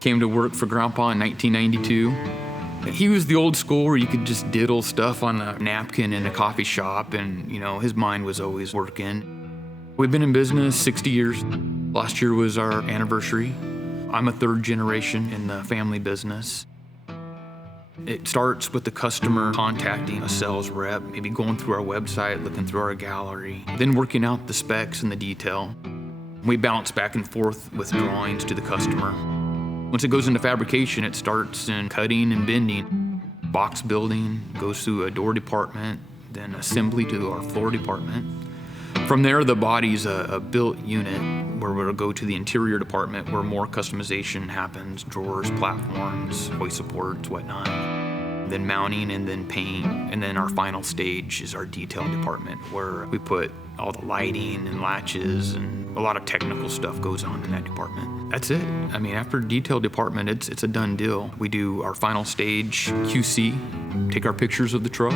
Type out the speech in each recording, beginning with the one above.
Came to work for Grandpa in 1992. He was the old school where you could just diddle stuff on a napkin in a coffee shop, and his mind was always working. We've been in business 60 years. Last year was our anniversary. I'm a third generation in the family business. It starts with the customer contacting a sales rep, maybe going through our website, looking through our gallery, then working out the specs and the detail. We bounce back and forth with drawings to the customer. Once it goes into fabrication, it starts in cutting and bending. Box building goes through a door department, then assembly to our floor department. From there, the body's a built unit where we'll go to the interior department where more customization happens, drawers, platforms, hoist supports, whatnot. Then mounting and then paint. And then our final stage is our detail department where we put all the lighting and latches, and a lot of technical stuff goes on in that department. That's it. After detail department, it's a done deal. We do our final stage QC, take our pictures of the truck,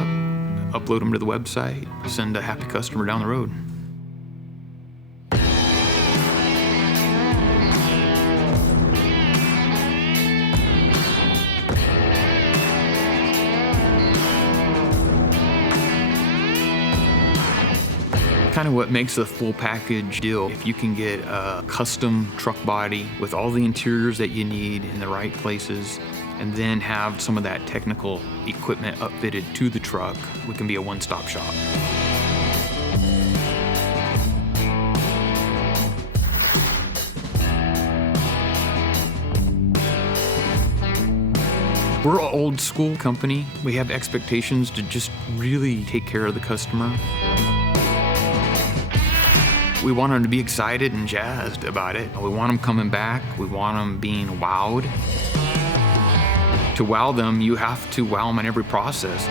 upload them to the website, send a happy customer down the road. Kind of what makes a full package deal. If you can get a custom truck body with all the interiors that you need in the right places, and then have some of that technical equipment upfitted to the truck, we can be a one-stop shop. We're an old school company. We have expectations to just really take care of the customer. We want them to be excited and jazzed about it. We want them coming back. We want them being wowed. To wow them, you have to wow them in every process.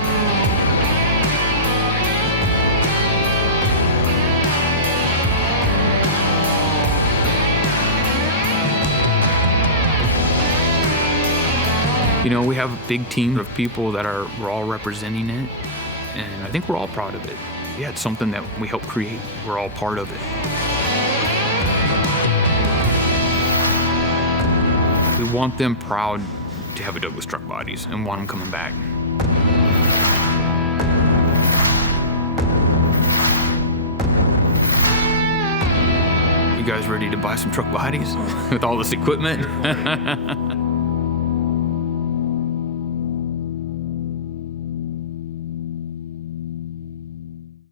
We have a big team of people that we're all representing it, and I think we're all proud of it. Yeah, it's something that we help create. We're all part of it. We want them proud to have a Douglas Truck Bodies and want them coming back. You guys ready to buy some truck bodies with all this equipment?